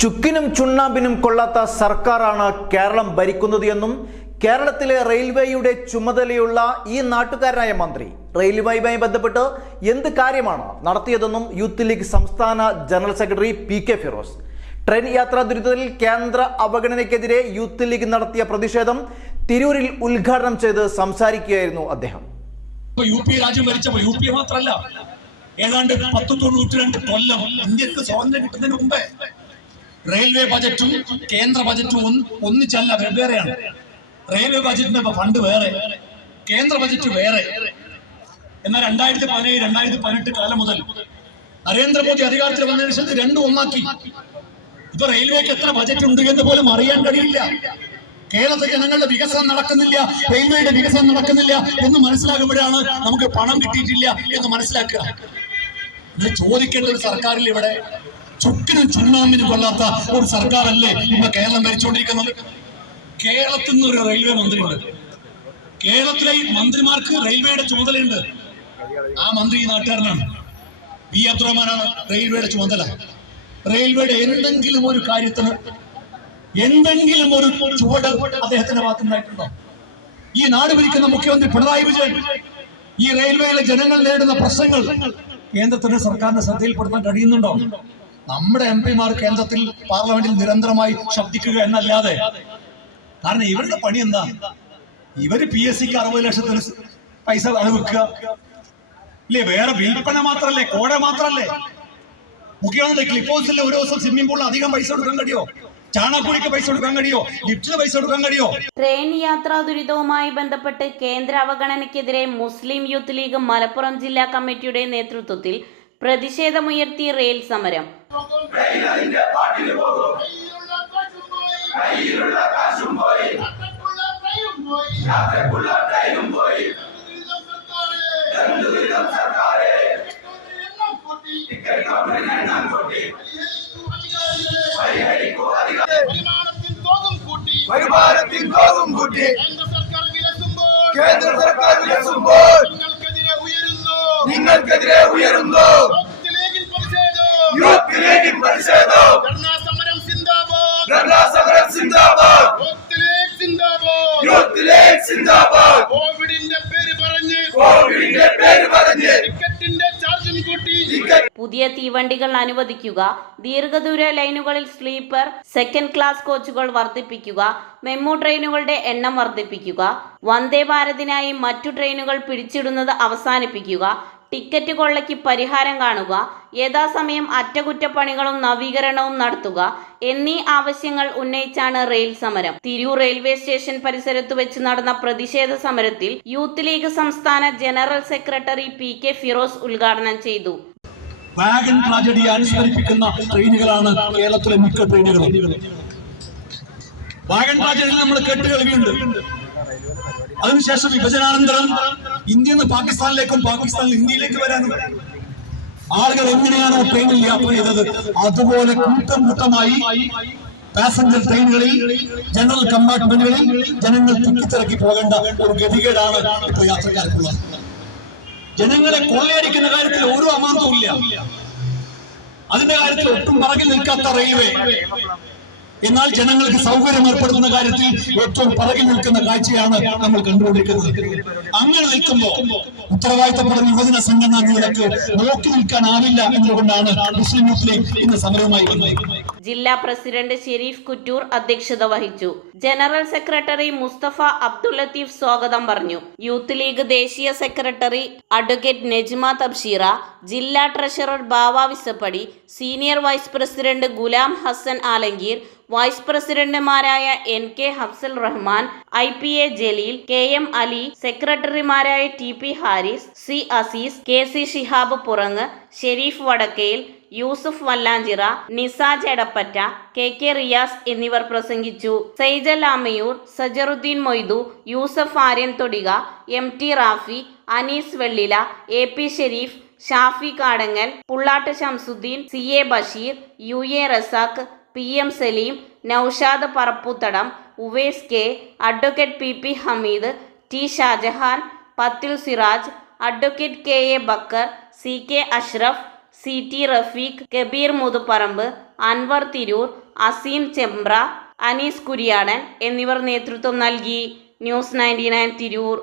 ചുക്കിനും ചുണ്ണാമ്പിനും കൊള്ളാത്ത സർക്കാരാണ് കേരളം ഭരിക്കുന്നത് എന്നും കേരളത്തിലെ റെയിൽവേയുടെ ചുമതലയുള്ള ഈ നാട്ടുകാരനായ മന്ത്രി റെയിൽവേയുമായി ബന്ധപ്പെട്ട് എന്ത് കാര്യമാണ് നടത്തിയതെന്നും യൂത്ത് ലീഗ് സംസ്ഥാന general secretary P K. Firoz. Train യാത്രാ ദുരിതത്തിൽ കേന്ദ്ര അവഗണനയ്ക്കെതിരെ യൂത്ത് ലീഗ് നടത്തിയ പ്രതിഷേധം തിരൂരിൽ ഉദ്ഘാടനം ചെയ്ത് സംസാരിക്കുകയായിരുന്നു അദ്ദേഹം. രാജ്യം ഭരിച്ചപ്പോൾ യു പി മാത്രമല്ല, ഏതാണ്ട് 92 കൊല്ലം ഇന്ത്യക്ക് സ്വാതന്ത്ര്യം കിട്ടുന്നതിന് മുമ്പേ റെയിൽവേ ബജറ്റും കേന്ദ്ര ബജറ്റും ഒന്നിച്ചല്ല, വെവ്വേറെയാണ്. റെയിൽവേ ബജറ്റിന്റെ ഫണ്ട് വേറെ, കേന്ദ്ര ബജറ്റ് വേറെ. എന്നാൽ 2017-2018 കാലം മുതൽ നരേന്ദ്രമോദി അധികാരത്തിൽ വന്നതിന് ശേഷം രണ്ടും ഒന്നാക്കി. ഇപ്പൊ റെയിൽവേക്ക് എത്ര ബജറ്റ് ഉണ്ട് എന്ന് പോലും അറിയാൻ കഴിയില്ല. കേരളത്തിലെ ജനങ്ങളുടെ വികസനം നടക്കുന്നില്ല, റെയിൽവേയുടെ വികസനം നടക്കുന്നില്ല എന്ന് മനസ്സിലാക്കുമ്പോഴാണ് നമുക്ക് പണം കിട്ടിയിട്ടില്ല എന്ന് മനസ്സിലാക്കുക. ഇത് ചോദിക്കേണ്ട ഒരു സർക്കാരിൽ ഇവിടെ ചുക്കിനും ചുണ്ണാമ്പിനും കൊള്ളാത്ത ഒരു സർക്കാരല്ലേ ഇന്ന് കേരളം ഭരിച്ചുകൊണ്ടിരിക്കുന്നത്. കേരളത്തിൽ നിന്ന് ഒരു റെയിൽവേ മന്ത്രിയുണ്ട്. കേരളത്തിലെ മന്ത്രിമാർക്ക് റെയിൽവേയുടെ ചുമതലയുണ്ട്. ആ മന്ത്രി ഈ നാട്ടുകാരനാണ്. വി അബ്ദുറഹ്മാനാണ് റെയിൽവേയുടെ ചുമതല. റെയിൽവേയുടെ എന്തെങ്കിലും ഒരു കാര്യത്തിന് എന്തെങ്കിലും ഒരു ചുവട് അദ്ദേഹത്തിന്റെ ഭാഗത്തുണ്ടായിട്ടുണ്ടോ? ഈ നാട് ഭരിക്കുന്ന മുഖ്യമന്ത്രി പിണറായി വിജയൻ ഈ റെയിൽവേയിലെ ജനങ്ങൾ നേരിടുന്ന പ്രശ്നങ്ങൾ കേന്ദ്രത്തിന്റെ സർക്കാരിന്റെ ശ്രദ്ധയിൽപ്പെടുത്താൻ കഴിയുന്നുണ്ടോ? നമ്മുടെ MP-മാർ കേന്ദ്രത്തിൽ പാർലമെന്റിൽ നിരന്തരമായി ശബ്ദിക്കുക എന്നല്ലാതെ. കാരണം ഇവരുടെ പണി എന്താ? ഇവര് PSC-ക്ക് 60 ലക്ഷത്തിന് പൈസ വെക്കുക ഇല്ലേ? വേറെ വിൽപ്പന മാത്രല്ലേ, കോട മാത്രല്ലേ? മുഖ്യമന്ത്രി ക്ലിഫ് ഹൗസിലെ ഒരു ദിവസം സ്വിമ്മിംഗ് പൂളിൽ അധികം പൈസ കൊടുക്കാൻ കഴിയോ? ചാണകക്കുഴിക്ക് പൈസ കൊടുക്കാൻ കഴിയോ? ലിഫ്റ്റിന് പൈസ കൊടുക്കാൻ കഴിയോ? ട്രെയിൻ യാത്രാ ദുരിതവുമായി ബന്ധപ്പെട്ട് കേന്ദ്ര അവഗണനയ്ക്കെതിരെ മുസ്ലിം യൂത്ത് ലീഗ് മലപ്പുറം ജില്ലാ കമ്മിറ്റിയുടെ നേതൃത്വത്തിൽ പ്രതിഷേധമുയർത്തി റെയിൽ സമരം. നിങ്ങൾക്കെതിരെ ഉയരുന്നു യൂത്ത് ലീഗിൻ പ്രതിഷേധം. ധർണാ സമരം സിന്ദാബാദ്, യൂത്ത് ലീഗ് സിന്ദാബാദ്. കോവിഡിന്റെ പേര് പറഞ്ഞ് ടിക്കറ്റിന്റെ ചാർജും കൂട്ടി. പുതിയ തീവണ്ടികൾ അനുവദിക്കുക, ദീർഘദൂര ലൈനുകളിൽ സ്ലീപ്പർ സെക്കൻഡ് ക്ലാസ് കോച്ചുകൾ വർദ്ധിപ്പിക്കുക, മെമു ട്രെയിനുകളുടെ എണ്ണം വർദ്ധിപ്പിക്കുക, വന്ദേ ഭാരതിനായി മറ്റു ട്രെയിനുകൾ പിടിച്ചിടുന്നത് അവസാനിപ്പിക്കുക, ടിക്കറ്റ് കൊള്ളയ്ക്ക് പരിഹാരം കാണുക, യഥാസമയം അറ്റകുറ്റപ്പണികളും നവീകരണവും നടത്തുക എന്നീ ആവശ്യങ്ങൾ ഉന്നയിച്ചാണ് റെയിൽ സമരം. തിരൂർ റെയിൽവേ സ്റ്റേഷൻ പരിസരത്ത് വെച്ച് നടന്ന പ്രതിഷേധ സമരത്തിൽ യൂത്ത് ലീഗ് സംസ്ഥാന ജനറൽ സെക്രട്ടറി പി.കെ. ഫിറോസ് ഉദ്ഘാടനം ചെയ്തു. വാഗൺ ട്രാജഡി അനുസ്മരിപ്പിക്കുന്ന ട്രെയിനുകളാണ് കേരളത്തിലെ മിക്ക ട്രെയിനുകളും. വാഗൺ ട്രാജഡി നമ്മൾ കേട്ടുകേൾവിയുണ്ട്. അതിനുശേഷം വിഭജനാനന്തരം ഇന്ത്യയിൽ നിന്ന് പാകിസ്ഥാനിലേക്കും പാകിസ്ഥാനിൽ ഇന്ത്യയിലേക്ക് വരാനും ആളുകൾ എങ്ങനെയാണോ ട്രെയിനിൽ യാത്ര ചെയ്തത് അതുപോലെ കൂട്ടം കൂട്ടമായി പാസഞ്ചർ ട്രെയിനുകളിൽ ജനറൽ കമ്പാർട്ട്മെന്റുകളിൽ ജനങ്ങൾ തിക്കിത്തിറക്കി പോകേണ്ട ഒരു ഗതികേടാണ് ഇപ്പോൾ യാത്രക്കാർക്കുള്ളത്. ജനങ്ങളെ കൊള്ളയടിക്കുന്ന കാര്യത്തിൽ ഒരു അമാന്തവും ഇല്ല. അതിന്റെ കാര്യത്തിൽ ഒട്ടും പറകിൽ നിൽക്കാത്ത റെയിൽവേ, എന്നാൽ ജനങ്ങൾക്ക് സൗകര്യം ഏർപ്പെടുത്തുന്ന കാര്യത്തിൽ ഏറ്റവും പിറകിൽ നിൽക്കുന്ന കാഴ്ചയാണ് നമ്മൾ കണ്ടുകൊണ്ടിരിക്കുന്നത്. അങ്ങനെ നിൽക്കുമ്പോൾ ഉത്തരവാദിത്തപ്പെടുന്ന യുവജന സംഘടനകൾക്ക് നോക്കി നിൽക്കാനാവില്ല എന്നതുകൊണ്ടാണ് മുസ്ലിം യൂത്ത് ലീഗ് ഇന്ന് സമരവുമായി വന്നത്. ജില്ലാ പ്രസിഡന്റ് ഷെരീഫ് കുറ്റൂർ അധ്യക്ഷത വഹിച്ചു. ജനറൽ സെക്രട്ടറി മുസ്തഫ അബ്ദുൽ ലത്തീഫ് സ്വാഗതം പറഞ്ഞു. യൂത്ത് ലീഗ് ദേശീയ സെക്രട്ടറി അഡ്വക്കേറ്റ് നജ്മ തബ്ഷീറ, ജില്ലാ treasurer Bava Visappadi, senior vice president Gulam Hasan Alangir, vice പ്രസിഡന്റുമാരായ NK Hafsal Rahman, IPA Jaleel, KM Ali, സെക്രട്ടറിമാരായ TP Haris, C Azeez, KC Shihab Purangu, Sharif Vadakkayil, Yusuf Vallanchira, Nisaj Edappatta, KK Riyas എന്നിവർ പ്രസംഗിച്ചു. Saijal Amayur, Sajaruddin Moidu, Yusuf Aryan Thodika, MT Rafi, Anees Vellila, AP Sherif, Shafi Kadangal, Pullat Shamsuddin, CA Basheer, UA Razak, PM Salim, Naushad Parapputhadam, Uvais K, advocate PP Hameed, T Shajahan, Pathil Siraj, advocate KA Bakkar, CK Ashraf, CT Rafeeq, Kabir Muthuparamb, Anwar Tirur, Aseem Chembra, Anees Kuriyadan എന്നിവർ നേതൃത്വം നൽകി. ന്യൂസ് 99 തിരൂർ.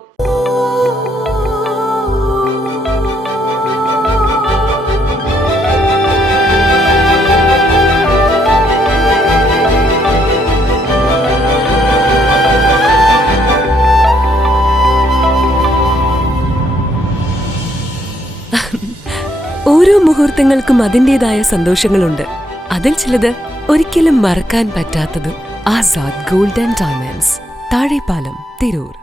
ഓരോ മുഹൂർത്തങ്ങൾക്കും അതിൻ്റെതായ സന്തോഷങ്ങളുണ്ട്. അതിൽ ചിലത് ഒരിക്കലും മറക്കാൻ പറ്റാത്തതും. Azad gold and diamonds, Thazhepalam, Tirur.